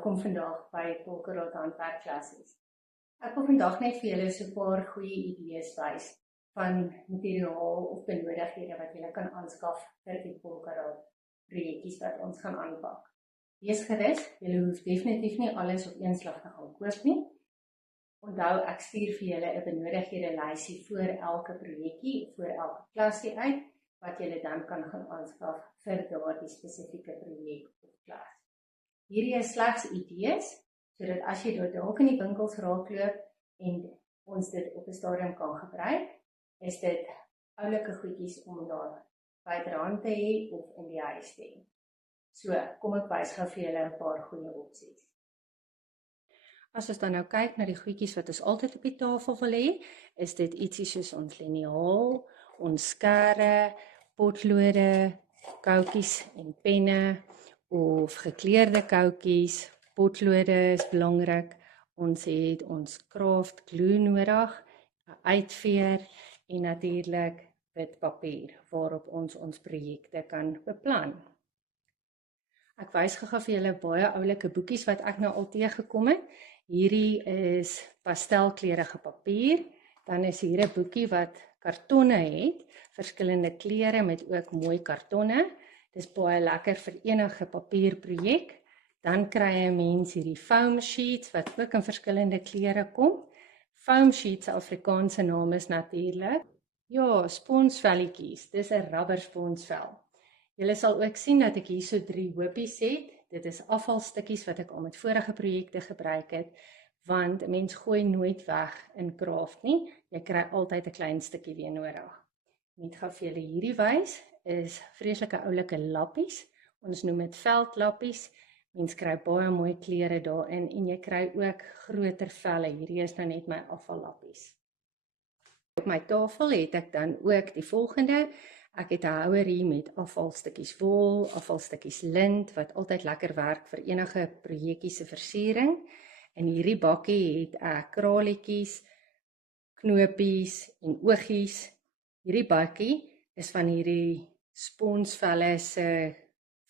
Welkom vandag by Polkadot Handwerkklassies. Ek wil vandag net vir julle so 'n paar goeie idees wys van materiaal of benodighede wat julle kan aanskaf vir die Polkadot projekkies wat ons gaan aanpak. Wees gerus, julle hoef definitief nie alles op een slag te gaan koop nie. Onthou, ek stuur vir julle 'n benodighede lysie voor elke projekkie of voor elke klasie uit wat julle dan kan gaan aanskaf vir daardie spesifieke projek of klas. Hierdie is slegs idees, sodat as jy dalk in die winkels raakloop en ons dit op 'n stadium kan gebruik, is dit oulike goedjies om daar byderhand te hê of in die huis te hê. So, kom ek wys gou vir julle 'n paar goeie opsies. As ons dan nou kyk na die goedjies wat ons altyd op die tafel wil hê, is dit ietsie soos ons liniaal, ons skere, potlode, koutjies en penne, of gekleurde koutjies, potlode is belangrik. Ons het ons craft glue nodig, 'n uitveer en natuurlik wit papier waarop ons projekte kan beplan. Ek wys gou vir julle baie oulike boekies wat ek nou al teëgekom het. Hierdie is pastelkleurige papier. Dan is hier 'n boekie wat kartonne het, verskillende kleure met ook mooi kartonne. Dis baie lekker vir enige papierprojek. Dan kry 'n mens hierdie foam sheets wat ook in verskillende kleure kom. Foam sheets, Afrikaanse naam is natuurlik. Ja, sponsvelletjies. Dis 'n rubber sponsvel. Julle sal ook sien dat ek hier so 3 hoopies het. Dit is afvalstukkies wat ek al met vorige projekte gebruik het, want 'n mens gooi nooit weg in craft nie. Jy kry altyd 'n klein stukkie weer nodig. Net gou vir julle hierdie wys is vreeslike oulike lappies. Ons noem dit veldlappies. Mens kry baie mooi kleure daarin en jy kry ook groter velle. Hierdie is nou net my afvallappies. Op my tafel het ek dan ook die volgende. Ek het 'n houer hier met afvalstukkies wol, afvalstukkies lint, wat altyd lekker werk vir enige projekkie se versiering. In hierdie bakkie het ek kralietjies, knopies en oogies. Hierdie bakkie is van hierdie sponsvelle se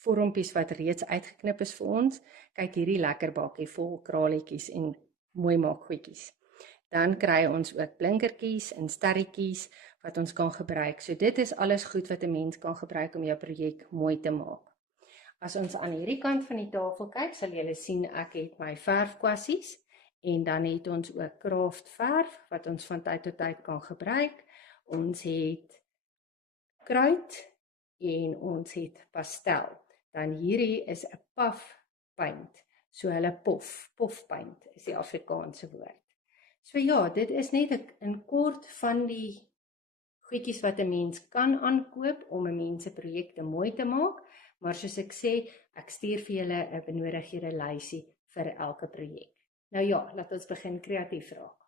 vormpies wat reeds uitgeknip is vir ons. Kyk, hierdie lekker bakkie vol kralietjies en mooi maak goedjies. Dan kry ons ook blinkertjies en sterretjies wat ons kan gebruik. So dit is alles goed wat 'n mens kan gebruik om jou projek mooi te maak. As ons aan hierdie kant van die tafel kyk, sal julle sien ek het my verfkwassies en dan het ons ook craft verf wat ons van tyd tot tyd kan gebruik. Ons het kruit en ons het pastel. Dan hierdie is 'n puff paint. So hulle puff paint is die Afrikaanse woord. So ja, dit is net 'n kort van die goedjies wat 'n mens kan aankoop om 'n mens se projekte mooi te maak, maar soos ek sê, ek stuur vir julle 'n benodighede lysie vir elke projek. Nou ja, laat ons begin kreatief raak.